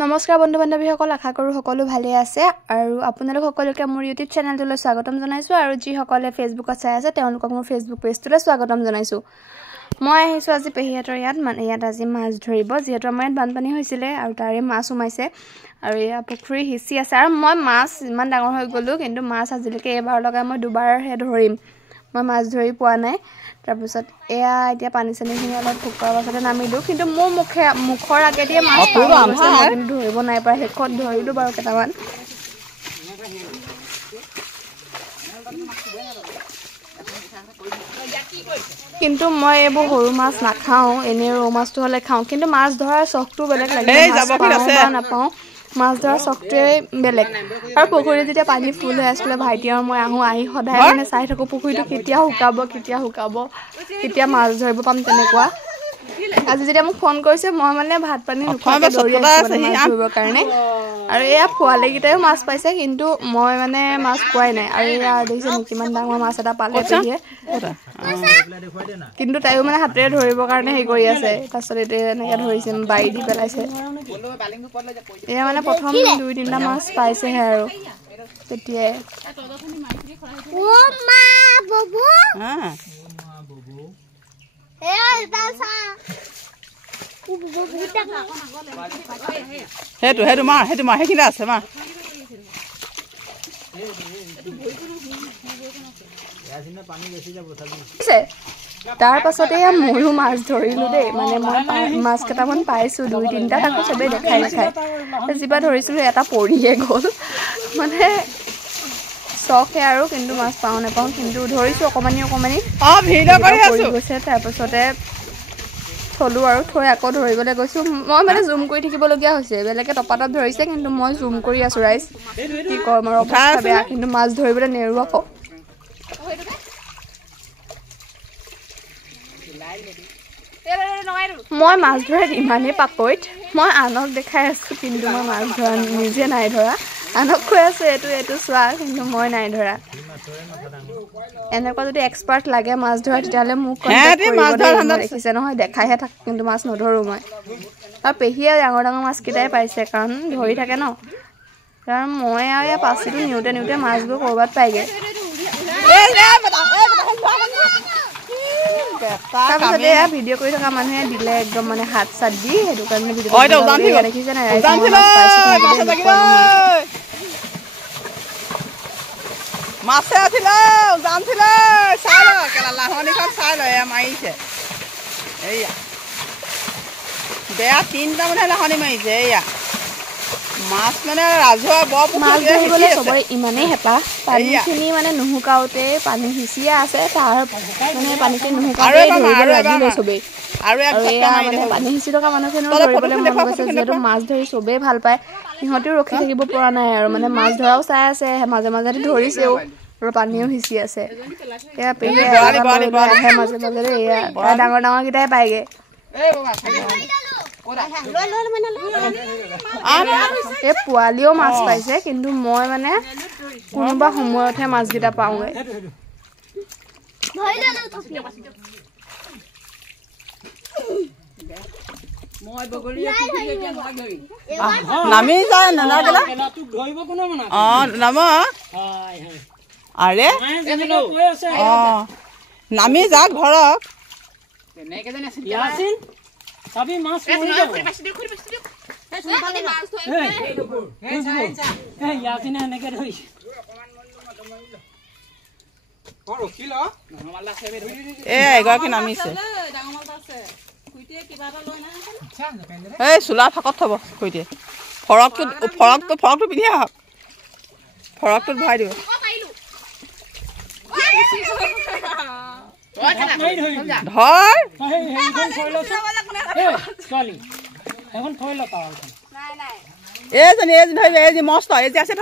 নমস্কাৰ বন্ধু বান্ধৱীসকল, আশা কৰোঁ সকলো ভালে আছে আৰু আপোনালোক সকলোকে মোৰ ইউটিউব চেনেলটোলৈ স্বাগতম জনাইছোঁ আৰু যিসকলে ফেচবুকত চাই আছে তেওঁলোকক মোৰ ফেচবুক পেজটোলৈ স্বাগতম জনাইছোঁ। মই আহিছোঁ আজি পেহীহঁতৰ ইয়াত আজি মাছ ধৰিব, যিহেতু আমাৰ ইয়াত বানপানী হৈছিলে আৰু তাৰে মাছ সোমাইছে আৰু এয়া পুখুৰী হিচি আছে আৰু মই মাছ ইমান ডাঙৰ হৈ গ'লোঁ, কিন্তু মাছ আজিলৈকে এবাৰ লগাই মই দুবাৰহে ধৰিম, মই মাছ ধৰি পোৱা নাই। তাৰপিছত এয়া এতিয়া পানী চানীখিনি অলপ শুকোৱাৰ পাছতে নামিলোঁ, কিন্তু মোৰ মুখৰ আগেদিয়ে মাছ মই কিন্তু ধৰিব নাই পৰা, শেষত ধৰিলোঁ বাৰু কেইটামান। কিন্তু মই এইবোৰ সৰু মাছ নাখাওঁ, এনেই ৰৌ মাছটো হ'লে খাওঁ, কিন্তু মাছ ধৰাৰ চখটো বেলেগ লাগে, নাপাওঁ মাছ ধৰাৰ চখটোৱে বেলেগ। আৰু পুখুৰীত যেতিয়া পানী ফুল হৈ আছিলে ভাইটি আৰু মই আহি সদায় মানে চাই থাকোঁ পুখুৰীটো কেতিয়া শুকাব, কেতিয়া মাছ ধৰিব পাম তেনেকুৱা। আজি যেতিয়া মোক ফোন কৰিছে মই মানে ভাত পানী নোখোৱাকৈ দৌৰি আছোঁ মাছ ধৰিবৰ কাৰণে। আৰু এয়া পোৱালীকেইটাইও মাছ পাইছে, কিন্তু মই মানে মাছ পোৱাই নাই। আৰু এয়া দেখিছে মোক কিমান ডাঙৰ মাছ এটা পালে পেহীয়ে, কিন্তু তাইও মানে হাতেৰে ধৰিবৰ কাৰণে হেৰি কৰি আছে। তাৰপিছত এতিয়া এনেকৈ ধৰিছে, বাৰী দি পেলাইছে। এয়া মানে প্ৰথম 2-3টা মাছ পাইছেহে আৰু তেতিয়াই। সেইটো মাৰ সেইখিনি আছে মাৰ। তাৰ পাছতে ময়ো মাছ ধৰিলোঁ দেই, মানে মই মাছ কেইটামান পাইছোঁ 2-3টা, তাকো চবেই দেখাই যিবা ধৰিছিলোঁ এটা পৰিয়ে গ'ল। মানে চখে আৰু, কিন্তু মাছ পাওঁ নাপাওঁ, কিন্তু ধৰিছোঁ অকণমানি পৰি গৈছে। তাৰপাছতে থলোঁ আৰু থৈ আকৌ ধৰিবলৈ গৈছোঁ। মই মানে জুম কৰি থাকিবলগীয়া হৈছে, বেলেগে টপাটপ ধৰিছে কিন্তু মই জুম কৰি আছোঁ ৰাইজ, কি ক'ম আৰু অৱস্থা বেয়া, কিন্তু মাছ ধৰিবলৈ নেৰোঁ আকৌ। মই মাছ ধৰাত ইমানেই পাকৈত, মই আনক দেখাই আছোঁ কিন্তু মই মাছ ধৰা নিজে নাই ধৰা, আনক কৈ আছোঁ এইটো চোৱা, কিন্তু মই নাই ধৰা। এনেকুৱা যদি এক্সপাৰ্ট লাগে মাছ ধৰা তেতিয়াহ'লে মোক দেখিছে নহয়, দেখাইহে থাক, কিন্তু মাছ নধৰোঁ মই। আৰু পেহীয়ে ডাঙৰ মাছকেইটাই পাইছে, কাৰণ ধৰি থাকে ন, কাৰণ মই আৰু এয়া পাচিটো নিওঁতে মাছবোৰ ক'ৰবাত পাইগৈ। তাৰপিছতে এয়া ভিডিঅ' কৰি থকা মানুহে দিলে একদম মানে হাত চাত দি, সেইটো কাৰণে ভিডিঅ' দেখিছে নাই মাছে উঠিলে উজানছিলে, চাই ল লাহনিখন চাই ল, এয়া মাৰিছে এয়া বেয়া 3টা মানে লাহনি মাৰিছে। এয়া মাছ মানে ৰাজহুৱা মাছ ধৰিবলৈ চবৰে ইমানেই হেঁপাহ, পানীখিনি মানে নুশুকাওঁতে পানী সিঁচিয়ে আছে, তাৰ মানে পানীখিনি নুশুকাওঁতে ধৰিব লাগিলে চবেই। আৰু এয়া মানে পানী সিঁচি থকা মানুহখিনিও ধৰিবলৈ মন গৈছে, যিহেতু মাছ ধৰি চবেই ভাল পায়, সিহঁতেও ৰখি থাকিব পৰা নাই আৰু, মানে মাছ ধৰাও চাই আছে, মাজে মাজে ধৰিছেও আৰু পানীও সিঁচি আছে। এয়া পেহীয়ে আহে মাজে এয়া ডাঙৰকেইটাই পায়গৈ। এই পোৱালিও মাছ পাইছে, কিন্তু মই মানে কোনোবা সময়তহে মাছকেইটা পাওঁগৈ। নামি যায় নাম আৰে নামি যাক ধৰক। এগৰাকী নামিছে, এই চোলা ফাকত থব খুইটিয়ে, ফৰকটো পিন্ধি আহক, ফৰকটোত ভৰাই দিব। এজনী ধৰিব, এজনী মস্ত এজনী আছে,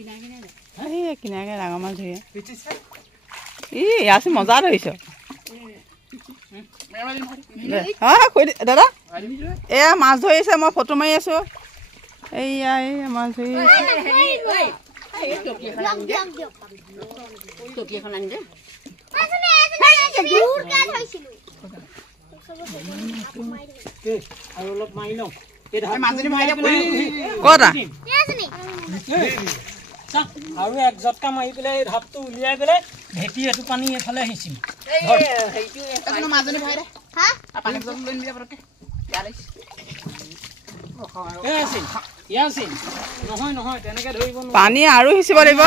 এই কিনাকে ডাঙৰ মাছ ধৰি ইয়াত মজা ধৰিছ দাদা এয়া মাছ ধৰিছে মই ফটো মাৰি আছো এইয়া এই মাছ ধৰি আৰু এক জটকা মাৰি পেলাই ধাপটো উলিয়াই পেলাই ভেটি এটো পানী এফালে আহিছিল নহয় নহয় তেনেকে ধৰিব পানী আৰু সিঁচিব লাগিব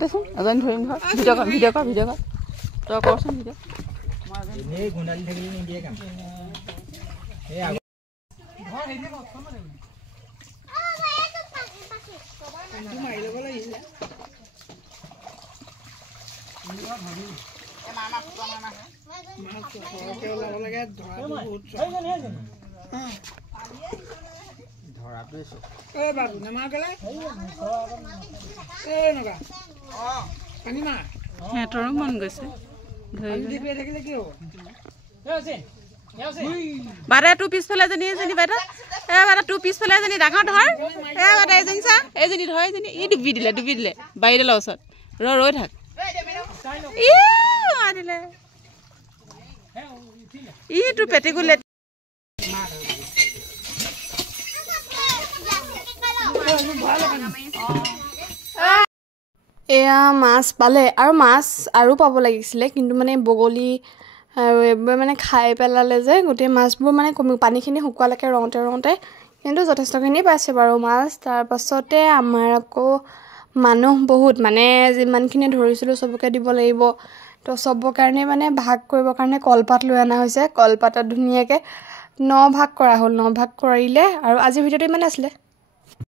দেচোন এজন ধৰিম ঘৰ ভিডিঅ' কৰ তই কৰচোন ভিডিঅ' গুণ্ডালি থাকিলে নিদিয়ে কাম সিহঁতৰো মন গৈছে বাদে তোৰ পিছফালে এজনী বাইদেউ বাদে তোৰ পিছফালে এজনী ডাঙৰ ধৰ বাদে এজনী চা এজনী ধৰ এজনী ই ডুবি দিলে বাৰীডালৰ ওচৰত ৰৈ থাক দিলে ই তোৰ পেটিকুলে এয়া মাছ পালে আৰু মাছ আৰু পাব লাগিছিলে কিন্তু মানে বগলী আৰু এইবোৰ মানে খাই পেলালে যে গোটেই মাছবোৰ মানে পানীখিনি শুকুৱালৈকে ৰওঁতে কিন্তু যথেষ্টখিনি পাইছে বাৰু মাছ তাৰপাছতে আমাৰ আকৌ মানুহ বহুত মানে যিমানখিনি ধৰিছিলোঁ চবকে দিব লাগিব তো চবৰ কাৰণে মানে ভাগ কৰিবৰ কাৰণে কলপাত লৈ অনা হৈছে কলপাতত ধুনীয়াকৈ 9 ভাগ কৰা হ'ল 9 ভাগ কৰিলে আৰু আজিৰ ভিডিঅ'টো ইমান আছিলে